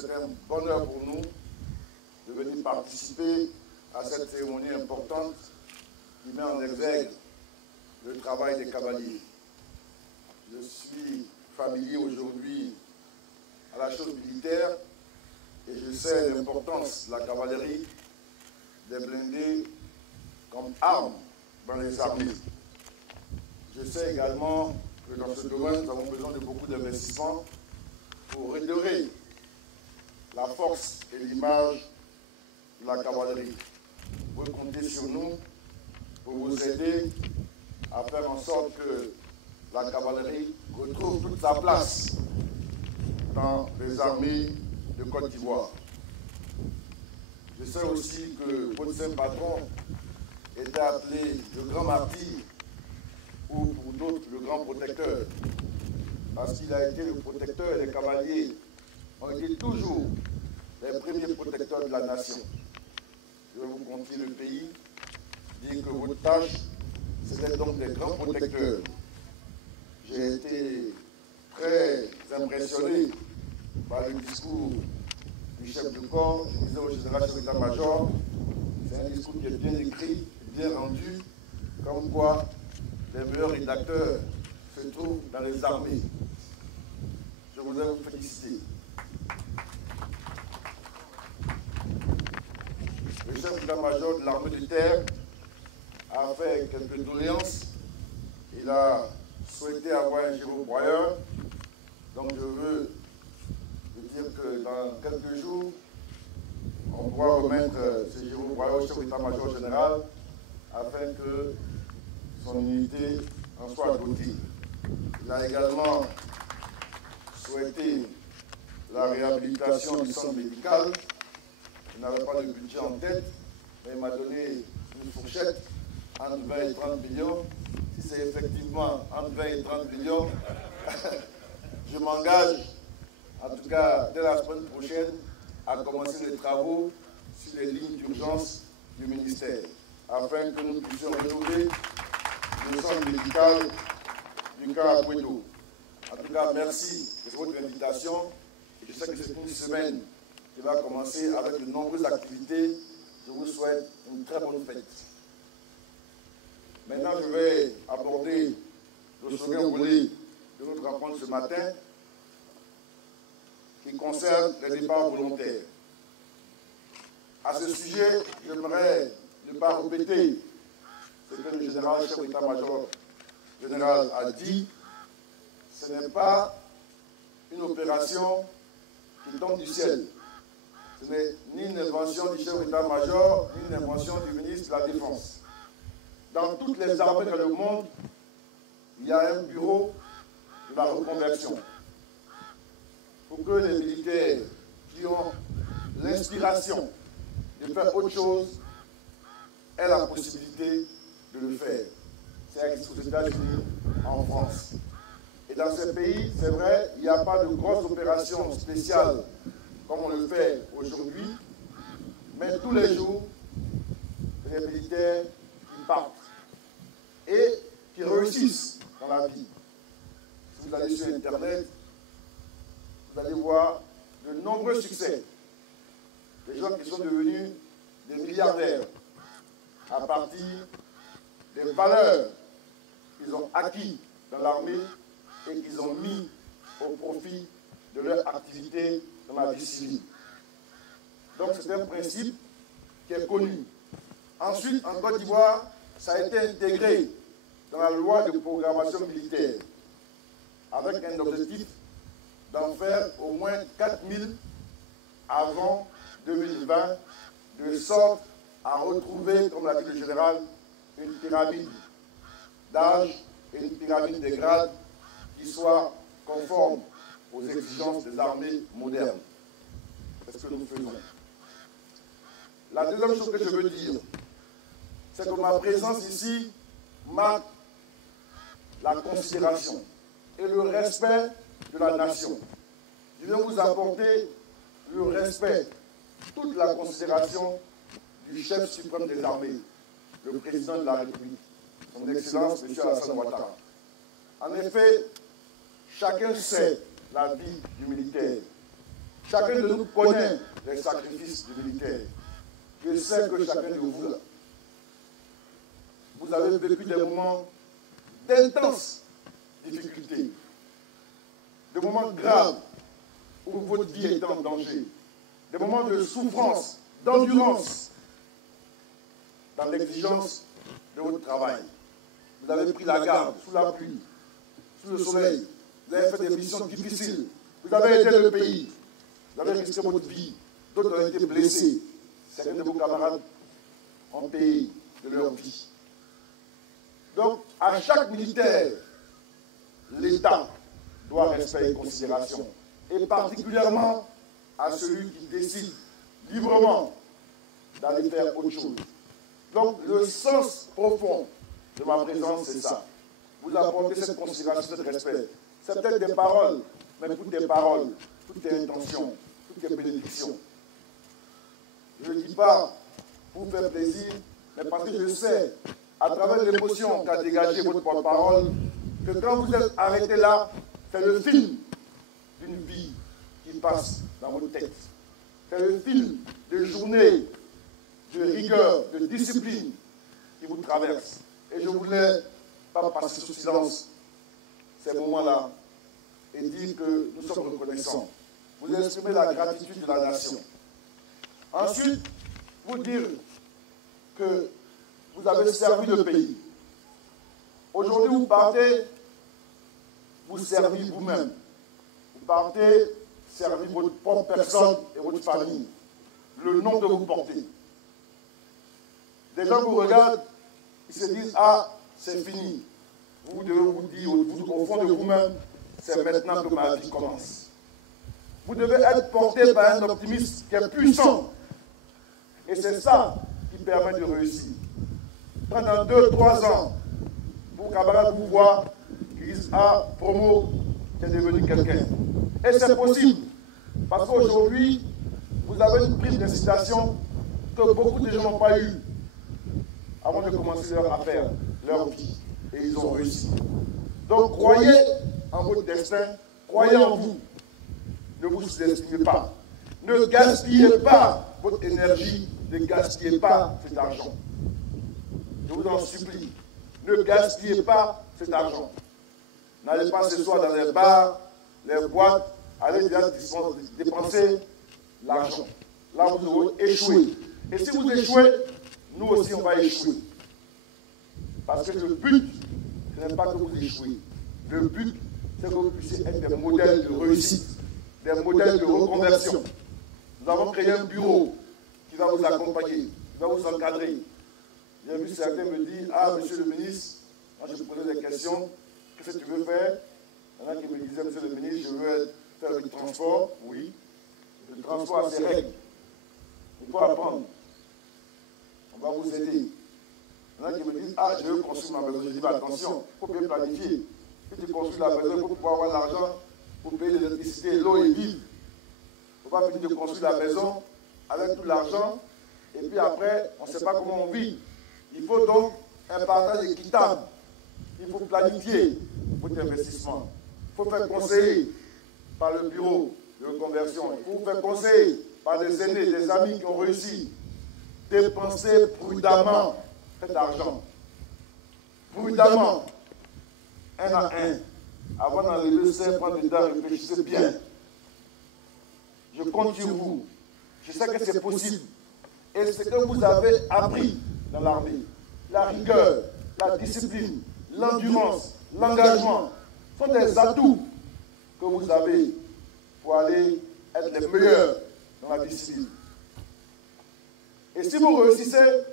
C'est un bonheur pour nous de venir participer à cette cérémonie importante qui met en exergue le travail des cavaliers. Je suis familier aujourd'hui à la chose militaire et je sais l'importance de la cavalerie, des blindés comme arme dans les armées. Je sais également que dans ce domaine, nous avons besoin de beaucoup d'investissements pour redorer la force et l'image de la cavalerie. Vous pouvez compter sur nous pour vous aider à faire en sorte que la cavalerie retrouve toute sa place dans les armées de Côte d'Ivoire. Je sais aussi que votre saint patron était appelé le grand martyr ou pour d'autres le grand protecteur, parce qu'il a été le protecteur et les cavaliers ont été toujours les premiers protecteurs de la nation. Je vais vous confier le pays, dire que votre tâche, c'était donc des grands protecteurs. J'ai été très impressionné par le discours du chef de corps. Je disais au général chef d'état-major, c'est un discours qui est bien écrit, bien rendu, comme quoi les meilleurs rédacteurs se trouvent dans les armées. Je voudrais vous féliciter. Le chef d'état-major de l'armée de terre a fait quelques doléances. Il a souhaité avoir un gyroployeur. Donc je veux dire que dans quelques jours, on pourra remettre ce gyroployeur au chef d'état-major général afin que son unité en soit dotée. Il a également souhaité la réhabilitation du centre médical. Il n'avait pas de budget en tête, mais il m'a donné une fourchette entre 20 et 30 millions. Si c'est effectivement entre 20 et 30 millions, je m'engage, en tout cas dès la semaine prochaine, à commencer les travaux sur les lignes d'urgence du ministère, afin que nous puissions retrouver le centre médical du cas à Kouédo. En tout cas, merci de votre invitation. Je sais que c'est une semaine qui va commencer avec de nombreuses activités. Je vous souhaite une très bonne fête. Maintenant, je vais aborder le second volet de notre rencontre ce matin, qui concerne les départs volontaires. À ce sujet, j'aimerais ne pas répéter ce que le général chef d'état-major général a dit. Ce n'est pas une opération qui tombe du ciel. Ce n'est ni une invention du chef d'état-major, ni une invention du ministre de la Défense. Dans toutes les armées dans le monde, il y a un bureau de la reconversion. Pour que les militaires qui ont l'inspiration de faire autre chose aient la possibilité de le faire. C'est aux États-Unis, en France. Et dans ces pays, c'est vrai, il n'y a pas de grosses opérations spéciales comme on le fait aujourd'hui, mais tous les jours, les militaires qui partent et qui réussissent dans la vie. Si vous allez sur Internet, vous allez voir de nombreux succès. Des gens qui sont devenus des milliardaires à partir des valeurs qu'ils ont acquis dans l'armée et qu'ils ont mis au profit de leur activité dans la vie civile. Donc c'est un principe qui est connu. Ensuite, en Côte d'Ivoire, ça a été intégré dans la loi de programmation militaire avec un objectif d'en faire au moins 4000 avant 2020, de sorte à retrouver, comme l'a dit le général, une pyramide d'âge et une pyramide des grades qui soit conforme aux exigences des armées modernes. C'est ce que nous faisons. La deuxième chose que je veux dire, c'est que ma présence ici marque la considération et le respect de la nation. Je viens vous apporter le respect, toute la considération du chef suprême des armées, le président de la République, son Excellence M. Alassane Ouattara. En effet, chacun sait la vie du militaire. Chacun de nous connaît les sacrifices du militaire. Je sais que chacun de vous, vous avez vécu des moments d'intenses difficultés, des moments graves où votre vie est en danger, des moments de souffrance, d'endurance, dans l'exigence de votre travail. Vous avez pris la garde sous la pluie, sous le soleil, vous avez fait des missions difficiles, vous avez aidé le pays, vous avez risqué votre vie, d'autres ont été blessés, certains de vos camarades ont payé de leur vie. Donc, à chaque militaire, l'État doit respect et considération, et particulièrement à celui qui décide librement d'aller faire autre chose. Donc, le sens profond de ma présence, c'est ça. Vous apportez cette considération, ce respect. C'est peut-être des paroles, mais toutes les paroles, toutes les intentions, toutes les bénédictions. Je ne dis pas pour vous faire plaisir, mais parce que je sais, à travers l'émotion qu'a dégagé votre porte-parole, que quand vous êtes arrêté là, c'est le film d'une vie qui passe dans votre tête. C'est le film de journées, de rigueur, de discipline qui vous traverse. Et je ne voulais pas passer sous silence ces moments-là et dire que nous sommes reconnaissants. Vous exprimez la gratitude de la nation. Ensuite, vous dire que vous avez servi le pays. Aujourd'hui, vous partez, vous servez vous-même. Vous partez, servir votre propre personne et votre famille. Le nom que vous portez. Des gens vous regardent, ils se disent, ah, c'est fini. Vous devez vous dire au fond de vous-même, c'est maintenant que ma vie commence. Vous devez être porté par un optimisme qui est puissant. Et c'est ça qui permet de réussir. Pendant 2-3 ans, vos camarades vous voient, ils disent, ah, Promo, tu es devenu quelqu'un. Et c'est possible. Parce qu'aujourd'hui, vous avez une prise d'incitation que beaucoup de gens n'ont pas eue avant de commencer leur affaire, leur vie. Et ils ont réussi. Donc, croyez en votre destin, croyez en vous. Ne vous sous-estimez pas. Ne gaspillez pas votre énergie, ne gaspillez pas cet argent. Je vous en supplie, ne gaspillez pas cet argent. N'allez pas ce soir dans les bars, les boîtes, allez déjà dépenser l'argent. Là, vous aurez échoué. Et si vous échouez, nous aussi, on va échouer. Parce que le but, ce n'est pas que vous échouez. Le but, c'est que vous puissiez être des modèles de réussite, des modèles de reconversion. Nous avons créé un bureau qui va vous accompagner, qui va vous encadrer. J'ai vu certains me dire, ah, monsieur le ministre, moi je vous posais des questions, qu'est-ce que tu veux faire? Il y en a qui me disaient, monsieur le ministre, je veux faire du transport. Oui, le transport a ses règles. Il faut apprendre. On va vous aider. Il y en a qui me disent, ah, je veux construire ma maison. Je dis, bah, attention, il faut bien planifier. Si tu construis la maison, il faut pouvoir avoir l'argent pour payer l'électricité, l'eau et vivre. Il ne faut pas finir de construire la maison avec tout l'argent et puis après, on ne sait pas comment on vit. Il faut donc un partage équitable. Il faut planifier votre investissement. Il faut faire conseiller par le bureau de reconversion. Il faut faire conseiller par des aînés, des amis qui ont réussi. Dépensez prudemment cet argent. Prudemment. Un à un. Avant d'enlever le sein, prendre le temps, réfléchissez bien. Je compte sur vous. Je sais que c'est possible. Et ce que vous avez appris dans l'armée, la rigueur, la discipline, l'endurance, l'engagement, sont des atouts que vous avez pour aller être les meilleurs dans la discipline. Et si vous réussissez,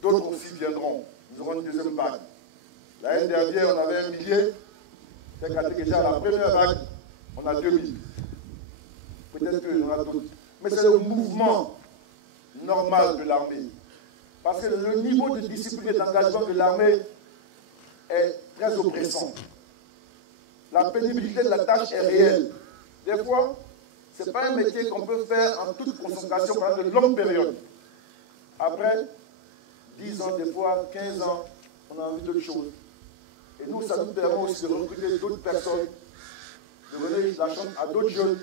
d'autres aussi viendront. Nous aurons une deuxième vague. L'année dernière, on avait 1 millier. C'est déjà la première vague, on a 2000. Peut-être qu'il y en a d'autres. Mais c'est le mouvement normal de l'armée. Parce que le niveau de discipline et d'engagement de l'armée est très oppressant. La pénibilité de la tâche est réelle. Des fois, ce n'est pas un métier qu'on peut faire en toute concentration pendant de longues périodes. Après 10 ans, des fois 15 ans, on a envie d'autre chose. Et nous, ça nous permet aussi de recruter d'autres personnes, de donner la chance à d'autres jeunes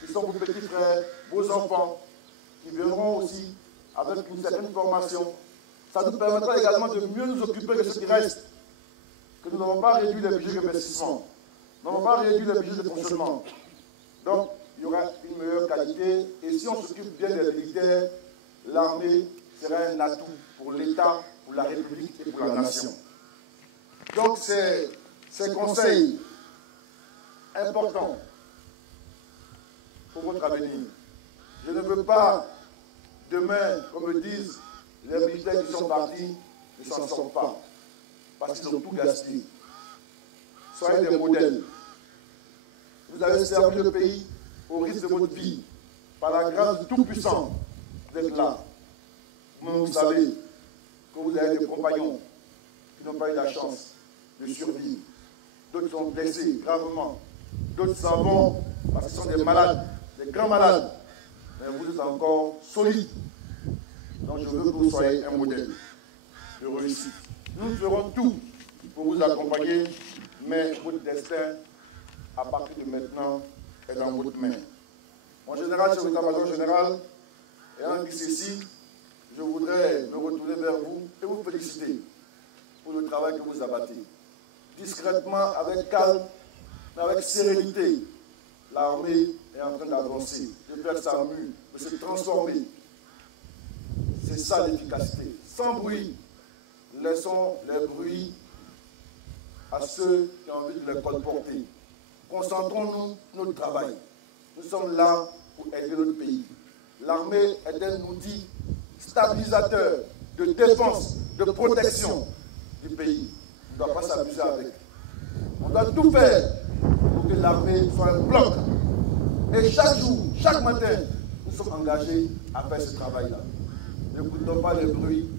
qui sont vos petits frères, vos enfants, qui viendront aussi avec une certaine formation. Ça nous permettra également de mieux nous occuper de ce qui reste. Que nous n'avons pas réduit les budgets d'investissement. Nous n'avons pas réduit les budgets de fonctionnement. Donc, il y aura une meilleure qualité. Et si on s'occupe bien des militaires, l'armée sera un atout pour l'État, pour la République et pour la nation. Donc, ces conseils importants pour votre avenir. Je ne veux pas, demain, comme le disent les militaires qui sont partis, ne s'en sortent pas. Parce qu'ils ont tout gaspillé. Soyez des modèles. Vous avez servi le pays au risque de votre vie. Par la grâce du Tout-Puissant, vous êtes là. Vous savez que vous avez des compagnons qui n'ont pas eu la chance de survivre. D'autres sont blessés gravement. D'autres s'en vont parce qu'ils sont des malades, des grands malades. Mais vous êtes encore solides. Donc je veux que vous soyez un modèle de réussite. Nous ferons tout pour vous accompagner, mais votre destin, à partir de maintenant, est dans votre main. Mon général, chef d'état-major général, ayant dit ceci, je voudrais me retourner vers vous et vous féliciter pour le travail que vous abattez. Discrètement, avec calme, avec sérénité, l'armée est en train d'avancer, de faire sa mue, de se transformer. C'est ça l'efficacité. Sans bruit, laissons les bruits à ceux qui ont envie de les colporter. Concentrons-nous sur notre travail. Nous sommes là pour aider notre pays. L'armée est un outil stabilisateur de défense, de protection du pays. On ne doit pas s'amuser avec. On doit tout faire pour que l'armée soit un bloc. Et chaque jour, chaque matin, nous sommes engagés à faire ce travail-là. N'écoutons pas les bruits,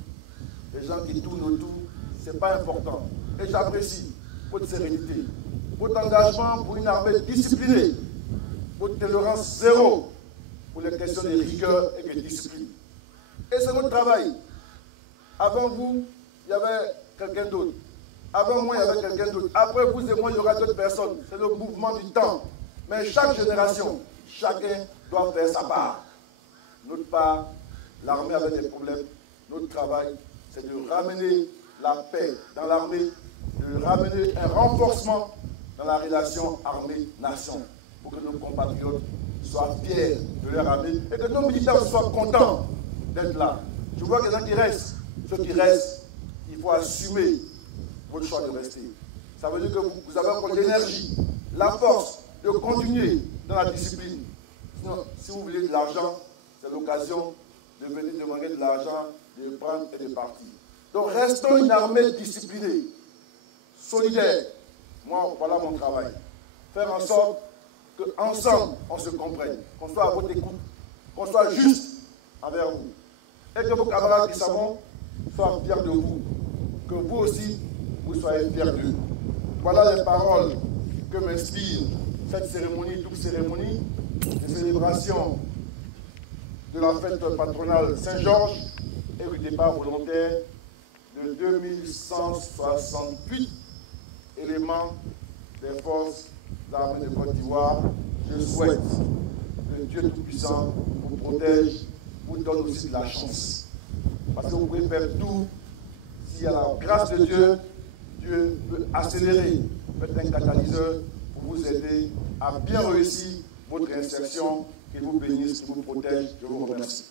les gens qui tournent autour, ce n'est pas important. Et j'apprécie votre sérénité, votre engagement pour une armée disciplinée, votre tolérance zéro pour les questions de rigueur et de discipline. Et c'est votre travail. Avant vous, il y avait quelqu'un d'autre. Avant moi, il y avait quelqu'un d'autre. Après vous et moi, il y aura d'autres personnes. C'est le mouvement du temps. Mais chaque génération, chacun doit faire sa part. Notre part, l'armée avait des problèmes. Notre travail, c'est de ramener la paix dans l'armée, de ramener un renforcement dans la relation armée-nation, pour que nos compatriotes soient fiers de leur armée et que nos militaires soient contents d'être là. Je vois qu'il y en a qui restent. Ceux qui restent, il faut assumer votre choix de rester. Ça veut dire que vous avez encore l'énergie, la force de continuer dans la discipline. Sinon, si vous voulez de l'argent, c'est l'occasion de venir demander de l'argent, de prendre et de partir. Donc restons une armée disciplinée, solidaire. Moi, voilà mon travail. Faire en sorte qu'ensemble, on se comprenne, qu'on soit à votre écoute, qu'on soit juste envers vous. Et que vos camarades qui savent soient fiers de vous. Que vous aussi, vous soyez fiers d'eux. Voilà les paroles que m'inspire cette cérémonie, double cérémonie de célébration de la fête patronale Saint-Georges et du départ volontaire de 2168 éléments des forces armées de Côte d'Ivoire. Je souhaite que Dieu Tout-Puissant vous protège, vous donne aussi de la chance. Parce que vous pouvez faire tout. S'il y a la grâce de Dieu, Dieu peut accélérer, peut être un catalyseur pour vous aider à bien réussir votre insertion. Qu'il vous bénisse, qu'il vous protège. Je vous remercie.